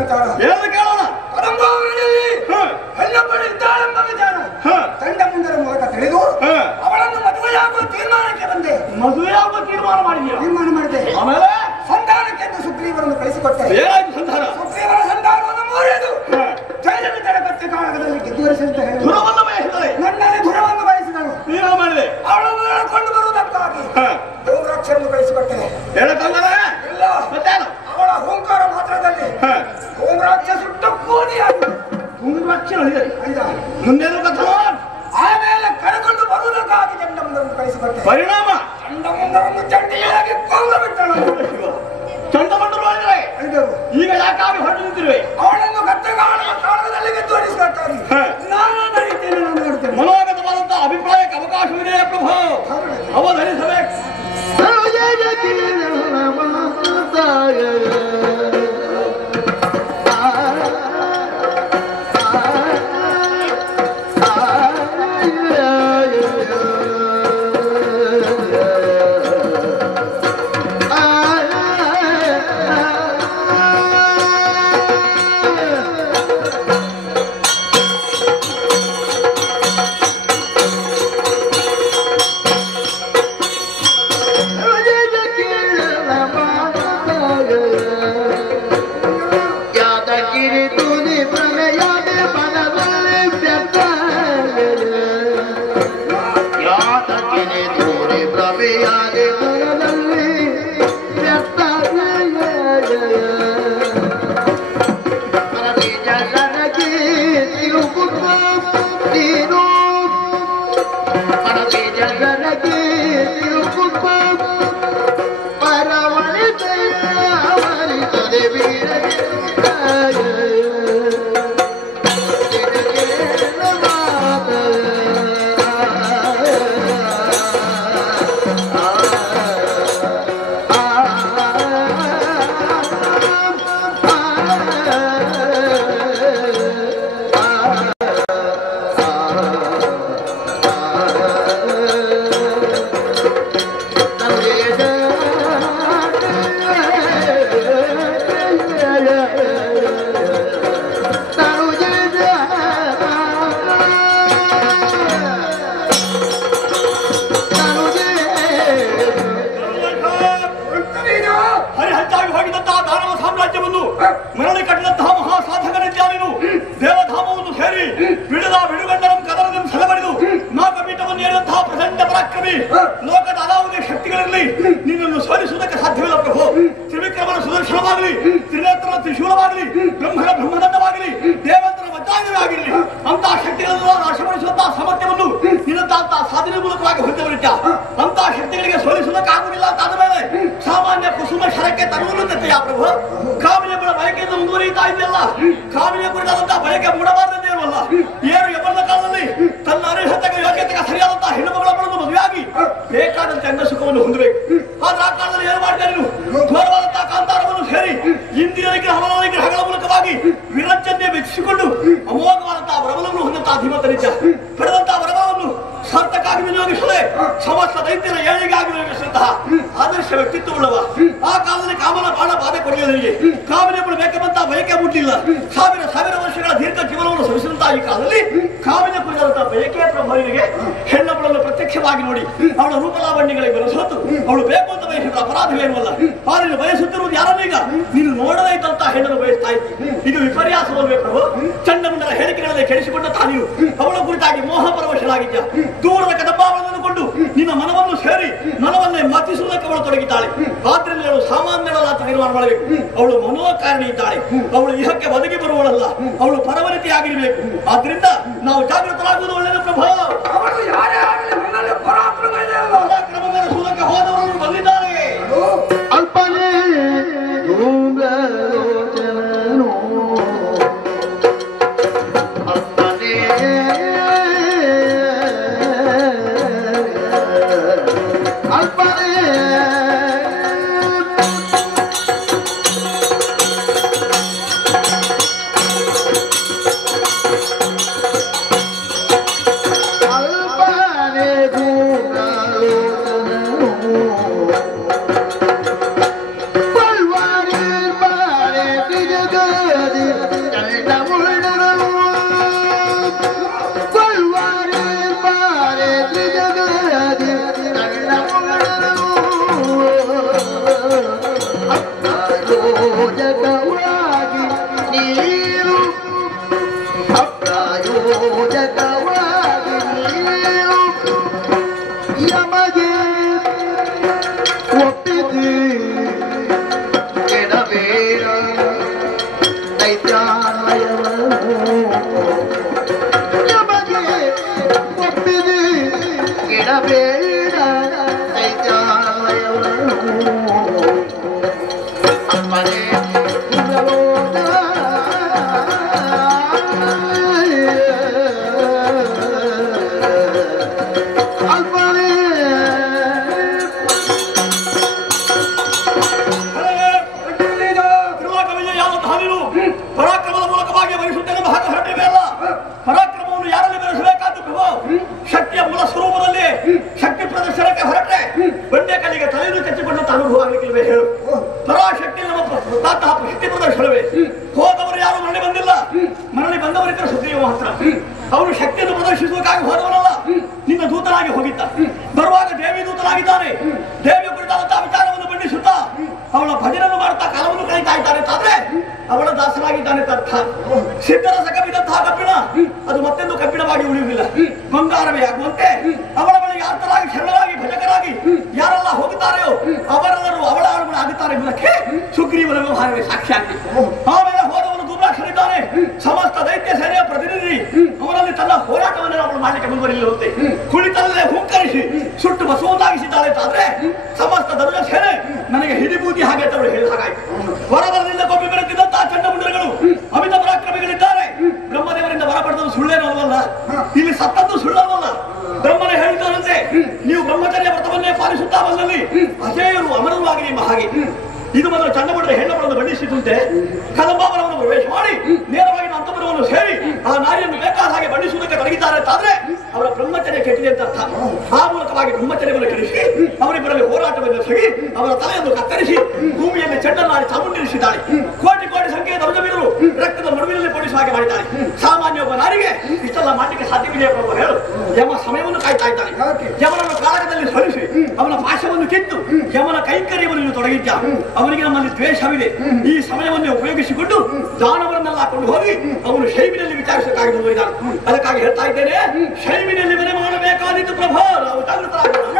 ವಿಚಾರ ಏನು ಕೇಳೋಣ. ಪರಂಭಾವನೆಯಲ್ಲಿ ಹೆಣ್ಣೊಬ್ಬಳಿದ್ದಾಳೆಂಬ ವಿಚಾರ ತಂಡ ಮುಂದರ ಮೂಲಕ ತಿಳಿದು ಅವಳನ್ನು ಮದುವೆಯಾಗುವ ತೀರ್ಮಾನಕ್ಕೆ ಬಂದೆ. ಮದುವೆಯಾಗುವ ತೀರ್ಮಾನ ಮಾಡಿದ್ಯಾ? ತೀರ್ಮಾನ ಮಾಡಿದೆ. ಆಮೇಲೆ ಸಂಧಾನಕ್ಕೆಂದು ಸುಗ್ರೀವರನ್ನು ಕಳಿಸಿಕೊಟ್ಟೆ. ಏನಾಯ್ತು ಸಂಧಾನ? ಸುಗ್ರೀವರ ಸಂಧಾನವನ್ನು ಮುರಿದು ಜೈಲಿನ ತಡಪತ್ತೆ ಕಾಳಗದಲ್ಲಿ ಗೆದ್ದುವರಿಸಿದಂತ ಹೇಳಿ ಧುರವನ್ನು ಬಯಸಿದರೆ ನನ್ನಲ್ಲಿ ಧುರವನ್ನು ಬಯಸಿದಳು. ನೀನು ಮಾಡಿದೆ ಅವಳನ್ನು ಎಳಕೊಂಡು ಬರುವುದಕ್ಕಾಗಿ ಧೂಮ್ರಾಕ್ಷರನ್ನು ಕಳಿಸಿಕೊಟ್ಟೆ. ಹೇಳಕ್ಕಂದರೆ ಇಲ್ಲ, ಮತ್ತೇನು? ಅವಳ ಹೂಂಕಾರ ಮಾತ್ರದಲ್ಲಿ ಧೂಮ್ರಾಕ್ಷ ಸುಟ್ಟ ಕೂದಿಯಾಗಿ ಧೂಮ್ರಾಕ್ಷ ಅಳಿದ. ಮುಂದೇನು ಕಥನ? ಆಮೇಲೆ ಕರೆಕೊಂಡು ಬರುವುದಕ್ಕಾಗಿ ಚಂಡಮುಂಡರನ್ನು ಕಳಿಸಿಕೊಟ್ಟೆ. ಪರಿಣಾಮ ಚಂಡಮುಂಡರನ್ನು ಚಂಡಿಯಾಗಿ ಕೊಂದು ಬಿಟ್ಟಳು. ಚಂಡಮಂಡರು ಹೇಳಿದ್ರೆ ಈಗ ಯಾಕಾಗಿ ಹೊರಟು ನಿಂತಿರುವೆ? ಅವಳನ್ನು ಕತ್ತೆಗಾಳದ ಕಾಳಗದಲ್ಲಿ ಗೆದ್ದುವರಿಸಬೇಕಾಗಿ ನಾನಾ ರೀತಿಯಲ್ಲಿ ನಾನು ನೋಡ್ತೇನೆ. ಮನೋಗತವಾದಂತಹ ಅಭಿಪ್ರಾಯಕ್ಕೆ ಅವಕಾಶವಿದೆ ಪ್ರಭು, ಅವಧರಿಸಬೇಕು. ಮರಳಿ ಕಟ್ಟಿದಂತಹ ಮಹಾಸಾಧಕನಿದ್ದ ನೀನು ದೇವಧಾಮವನ್ನು ಸೇರಿ ಬಿಡದ ಬಿಡುಗಂಡರಂ ಕದರದಂ ಸಲಬಡಿದು ನಾಗಪೀಠವನ್ನು ಏರಿದಂತಹ ಪ್ರಚಂಡ ಪರಾಕ್ರಮಿ ಲೋಕದ ಅಲಾವುದೇ ಶಕ್ತಿಗಳಲ್ಲಿ ನಿನ್ನನ್ನು ಸೋಲಿಸುವುದಕ್ಕೆ ಸಾಧ್ಯವಿಲ್ಲ ಪ್ರಭು. ತ್ರಿವಿಕ್ರಮನ ಸುದರ್ಶನವಾಗಲಿ, ತ್ರಿನೇತ್ರನ ತ್ರಿಶೂಲವಾಗಲಿ, ಬ್ರಹ್ಮನ ಬ್ರಹ್ಮದಂಡವಾಗಲಿ, ದೇವಂತರ ವಜ್ರಾಯುಧವೇ ಆಗಿರಲಿ, ಅಂತಹ ಶಕ್ತಿಗಳನ್ನು ನಾಶಪಡಿಸುವಂತಹ ಸಾಮರ್ಥ್ಯವನ್ನು ನಿನ್ನಂತಹ ಸಾಧನೆ ಮೂಲಕವಾಗಿ ಹೊಂದವರಿದ್ದ ಅಂತಹ ಶಕ್ತಿಗಳಿಗೆ ಸೋಲಿಸುವುದಕ್ಕಾಗುವುದಿಲ್ಲ ಅಂತಾದ ಮೇಲೆ ಸಾಮಾನ್ಯ ಕುಸುಮ ಶರಕ್ಕೆ ತರುವುದಕ್ಕೆ ಪ್ರಭು ಕಾಮಿನಿಯ ಬಯಕೆಯಿಂದ ಮುಂದುವರಿಯುತ್ತಾ ಇದೆಯಲ್ಲ, ಕಾಮಿನಿಯ ಕುರಿತಾದಂತಹ ಬಯಕೆ ಮೂಡಬಾರದಂತೆ ಇರುವಲ್ಲ. ಏನು ಎಬ್ಬರದ ಕಾಲದಲ್ಲಿ ತನ್ನ ಅರ್ಹತೆಗೆ ಯೋಗ್ಯತೆಗೆ ಸರಿಯಾದಂತಹ ಹೆಣ್ಣು ಮಗಳನ್ನು ಮದುವೆಯಾಗಿ ಬೇಕಾದಂತೆ ಅಂಗ ಸುಖವನ್ನು ಹೊಂದಬೇಕು. ಆದ್ರೆ ಆ ಕಾಲದಲ್ಲಿ ಏನು ಮಾಡ್ತಾ ನೀನು ಘೋರವಾದಂತಹ ಕಾಂತಾರವನ್ನು ಸೇರಿ ಇಂದಿನ ನಿಗ್ರಹಗಳ ಮೂಲಕವಾಗಿ ವಿರಂಚನೆ ಮೆಚ್ಚಿಸಿಕೊಂಡು ಅಮೋಘವಾದಂತಹ ವರಬಲವನ್ನು ಹೊಂದಂತಹ ಧೀಮತನಿದ್ದ ಪಡೆದಂತಹ ವರಬಲವನ್ನು ಸಾರ್ಥಕಾಗಿ ವಿನಿಯೋಗಿಸದೆ ಸಮಸ್ತ ದೈತ್ಯರ ಏಳಿಗಾಗಿ ವಿನಿಯೋಗಿಸಿದಂತಹ ಆದರ್ಶ ವ್ಯಕ್ತಿತ್ವವುಳ್ಳವ. ಆ ಕಾಲದಲ್ಲಿ ಕಾಮನ ಬಾಣ ಬಾಧೆ ಕೊಡಲಿಲ್ಲ, ಕಾಮಿನಿಯೊಬ್ಬಳು ಬೇಕೆಂಬಂತಹ ಬಯಕೆ ಮುಟ್ಟಿಲ್ಲ. ಸಾವಿರ ಸಾವಿರ ವರ್ಷಗಳ ದೀರ್ಘ ಜೀವನವನ್ನು ಸವಿಸಿದಂತಹ ಈ ಕಾಲದಲ್ಲಿ ಕಾಮಿನ ಕುರಿತಾದಂತಹ ಬಯಕೆಯ ಪ್ರಭಾವಿಗೆ ಹೆಣ್ಣೊಬ್ಬಳನ್ನು ಪ್ರತ್ಯಕ್ಷವಾಗಿ ನೋಡಿ ಅವಳ ರೂಪಲಾವಣ್ಯಗಳಿಗೆ ಬೆಳೆಸೋತು ಅವಳು ಬೇಕು ಅಂತ ಬಯಸಿದ ಅಪರಾಧವೇನುವಲ್ಲ. ಆದ್ರೆ ಬಯಸುತ್ತಿರುವುದು ಯಾರನ್ನೀಗ ನೀನು ನೋಡದೇ ಇದ್ದಂತಹ ಹೆಣ್ಣನ್ನು ಬಯಸ್ತಾ ಇದ್ದಿ. ಇದು ವಿಪರ್ಯಾಸವಲ್ವೇ ಪ್ರಭು? ಚಂಡಮುಂಡರ ಹೇಳಿಕೆಗಳಲ್ಲಿ ಕೆಡಿಸಿಕೊಂಡಂತಹ ನೀನು ಅವಳ ಕುರಿತಾಗಿ ಮೋಹ ಪರವಶನಾಗಿದ್ದ. ದೂರದ ಕದಬ್ಬಾವನ್ನು ಕೊಂಡು ನಿನ್ನ ಮನವನ್ನು ಸೇರಿ ಮನವನ್ನೇ ಮತಿಸುವುದಕ್ಕೆ ಅವಳು ತೊಡಗಿದ್ದಾಳೆ. ಆದ್ರಿಂದ ಅವಳು ಸಾಮಾನ್ಯಳಲ್ಲ ಅಂತ ತೀರ್ಮಾನ ಮಾಡಬೇಕು. ಅವಳು ಮನೋಕಾರಣಿ ಇದ್ದಾಳೆ, ಅವಳು ಇಹಕ್ಕೆ ಒದಗಿ ಬರುವಳಲ್ಲ, ಅವಳು ಪರವನಿತೆಯಾಗಿರಬೇಕು. ಆದ್ರಿಂದ ನಾವು ಜಾಗೃತರಾಗುವುದು ಒಳ್ಳೆಯದು ಪ್ರಭು. ಅವಳು ಯಾರೇ ಆಗಲಿ ನನ್ನಲ್ಲಿ ಪರಾಕ್ರಮ ಇದೆ ಅಲ್ಲ. ಪರಾಕ್ರಮ ಮೆರೆಸುವುದಕ್ಕೆ ಹೋದವರು ಬಂದಿದ್ದಾರೆ. ಅಲ್ಪನೇ ಅಲ್ಪನೇ ಮುಜಕವಾಗಿ ನೀನು ಯಮಗೆ ಒಪ್ಪಿದಿ ಕೆಡಬೇಡ ದೈತ್ಯಾಲಯವನ್ನು ಯಮಗೆ ಒಪ್ಪಿದಿ ಕೆಡಬೇಡ ದೈತ್ಯಾಲಯವನ್ನು ಅಪ್ಪನೇ ಪರಾಕ್ರಮದ ಮೂಲಕವಾಗಿ ವರಿಸುತ್ತೇನೆ ಭಾಗ ಹೊರಟಿವೆ ಅಲ್ಲ. ಪರಾಕ್ರಮವನ್ನು ಯಾರಲ್ಲಿ ಬೆಳೆಸಬೇಕಾದ್ದು ಪ್ರಭು? ಶಕ್ತಿಯ ಮೂಲ ಸ್ವರೂಪದಲ್ಲಿ ಶಕ್ತಿ ಪ್ರದರ್ಶನಕ್ಕೆ ಹೊರಟ್ರೆ ಬಂಡೆ ಕಲ್ಲಿಗೆ ತಲೆಯನ್ನು ಕಚ್ಚಿಕೊಂಡಂತ ಅನುಭವ ಆಗಲಿಕ್ಕಿಲ್ವೇ ಹೇಳು? ಪರಾಶಕ್ತಿ ನಮ್ಮ ಶಕ್ತಿ ಪ್ರದರ್ಶನವೇ. ಹೋದವರು ಯಾರು ಮರಳಿ ಬಂದಿಲ್ಲ. ಮರಳಿ ಬಂದವರಿದ್ದರೆ ಸುಗ್ರೀವ ಮಾತ್ರ. ಅವನು ಶಕ್ತಿಯನ್ನು ಪ್ರದರ್ಶಿಸುವುದಕ್ಕಾಗಿ ಹೋದವನಲ್ಲ, ನಿನ್ನ ದೂತನಾಗಿ ಹೋಗಿದ್ದ. ಬರುವಾಗ ದೇವಿ ದೂತನಾಗಿದ್ದಾನೆ. ದೇವಿಯ ಕುರಿತಾದಂತಹ ವಿಚಾರವನ್ನು ಮಂಡಿಸುತ್ತಾ ಅವಳ ಭಜನನ್ನು ಮಾಡುತ್ತಾ ಕಾಲವನ್ನು ಕಳೀತಾ ಇದ್ದಾನೆ ತಾದ್ರೆ ಅವಳ ದಾಸನಾಗಿದ್ದಾನೆ ಅರ್ಥ. ಸಿದ್ಧರಸ ಕಬ್ಬಿದಂತಹ ಕಬ್ಬಿಣ ಅದು ಮತ್ತೆಂದು ಕಬ್ಬಿಣವಾಗಿ ಉಳಿಯುವುದಿಲ್ಲ, ಬಂಗಾರವೇ ಆಗುವಂತೆ ಅವಳ ಬಳಿಗೆ ಆರ್ತರಾಗಿ ಶರಣರಾಗಿ ಭಜಕರಾಗಿ ಯಾರೆಲ್ಲ ಹೋಗುತ್ತಾರೆಯೋ ಅವರೆಲ್ಲರೂ ಅವಳ ಆಳುಗಳು ಆಗುತ್ತಾರೆ ಎಂಬುದಕ್ಕೆ ಸುಗ್ರೀವನ ವ್ಯವಹಾರವೇ ಸಾಕ್ಷಿಯಾಗಿ. ಆಮೇಲೆ ಹೋದವನು ದುರ್ರಾಕ್ಷನಿದ್ದಾನೆ, ಸಮಸ್ತ ದೈತ್ಯ ಸೇನೆಯ ಪ್ರತಿನಿಧಿ. ಅವನಲ್ಲಿ ತನ್ನ ಹೋರಾಟವನ್ನು ಅವಳು ಮಾಡಲಿಕ್ಕೆ ಮುಂದುವರಿಯುವಂತೆ ಕುಳಿತಲ್ಲೇ ಹುಂಕರಿಸಿ ಸುಟ್ಟು ಬಸವನ್ನಾಗಿಸಿದ್ದಾಳೆ ತಾದ್ರೆ ಸಮಸ್ತ ದರುಜ ಸೇನೆ ನನಗೆ ಹಿಡಿಬೂದಿ ಹಾಗೆ ಅಂತ ಹೇಳಿದ ಹಾಗಾಯ್ತು. ಹೊರಬರದಿಂದ ಕೊಬ್ಬಿ ಬೆರೆತಿದ್ದಂತಹ ಚಂಡಮುಂಡರುಗಳು ಅಮಿತ ಪರಾಕ್ರಮಿಗಳಿದ್ದಾರೆ. ಬ್ರಹ್ಮದೇವರಿಂದ ವರ ಪಡೆದದ್ದು ಸುಳ್ಳೇನು ಅಲ್ವಲ್ಲ, ಇಲ್ಲಿ ಸತ್ತದ್ದು ಸುಳ್ಳಲ್ವಲ್ಲ. ಬ್ರಹ್ಮನೇ ಹೇಳಿದ್ದಾರಂತೆ, ನೀವು ಬ್ರಹ್ಮಚರ್ಯ ವ್ರತವನ್ನೇ ಪಾಲಿಸುತ್ತಾ ಬಂದಲ್ಲಿ ಅಜೇಯರು ಅಮರರು ಆಗಿ ನಿಮ್ಮ ಹಾಗೆ. ಇದು ಮೊದಲು ಚಂಡಮುಂಡರ ಹೆಣ್ಣುಗಳನ್ನು ಬಣ್ಣಿಸಿದಂತೆ ಕದಂಬಾವರವನ್ನು ಪ್ರವೇಶ ಮಾಡಿ ನೇರವಾಗಿ ಅಂತಪುರವನ್ನು ಸೇರಿ ಆ ನಾರಿಯನ್ನು ಬೇಕಾದ ಹಾಗೆ ಬಣ್ಣಿಸುವುದಕ್ಕೆ ತೊಡಗಿದ್ದಾರೆ ಅಂತಾದ್ರೆ ಅವರ ಬ್ರಹ್ಮಚರ್ಯ ಕೆಟ್ಟಿದೆ ಅಂತ ಅರ್ಥ. ಆ ಮೂಲಕವಾಗಿ ಬ್ರಹ್ಮಚರ್ಯವನ್ನು ಕೆಡಿಸಿ ಅವರಿಬ್ಬರಲ್ಲಿ ಹೋರಾಟವನ್ನು ಸಗಿ ಅವರ ತಲೆಯನ್ನು ಕತ್ತರಿಸಿ ಭೂಮಿಯಲ್ಲಿ ಚೆಂಡನ್ನಾಡಿ ಚಾಮುಂಡಿರಿಸಿದ್ದಾಳೆ. ಕೋಟಿ ಕೋಟಿ ಸಂಖ್ಯೆಯ ದೌರ್ಜನ್ಯರು ರಕ್ತದ ಮಡುವಿನಲ್ಲಿ ಪಡಿಸುವ ಹಾಗೆ ಮಾಡಿದ್ದಾಳೆ. ಸಾಮಾನ್ಯ ಒಬ್ಬ ನಾರಿಗೆ ಇಷ್ಟೆಲ್ಲ ಮಾಡಲಿಕ್ಕೆ ಸಾಧ್ಯವಿದೆಯಾ ಪ್ರಭು ಹೇಳು? ಯಮ ಸಮಯವನ್ನು ಕಾಯ್ತಾ ಇದ್ದಾನೆ. ಯಮನನ್ನು ಕಾಳಗದಲ್ಲಿ ಸರಿಸಿ ಅವನ ಪಾಶವನ್ನು ಕಿತ್ತು ಯಮನ ಕೈಂಕರ್ಯವನ್ನು ತೊಡಗಿದ್ದ. ಅವನಿಗೆ ನಮ್ಮಲ್ಲಿ ದ್ವೇಷವಿದೆ. ಈ ಸಮಯವನ್ನು ಉಪಯೋಗಿಸಿಕೊಂಡು ದಾನವರನ್ನೆಲ್ಲ ಕೊಂಡು ಹೋಗಿ ಅವನು ಶೈವಿನಲ್ಲಿ ವಿಚಾರಿಸಬೇಕಾಗಿ ಮುಂದುವರಿದಾನೆ. ಅದಕ್ಕಾಗಿ ಹೇಳ್ತಾ ಇದ್ದೇನೆ, ಶೈವಿನಲ್ಲಿ ಮನೆ ಮಾಡಬೇಕಾದಿತ್ತು ಪ್ರಭು. ನಾವು ಜಾಗೃತರಾಗೋಣ.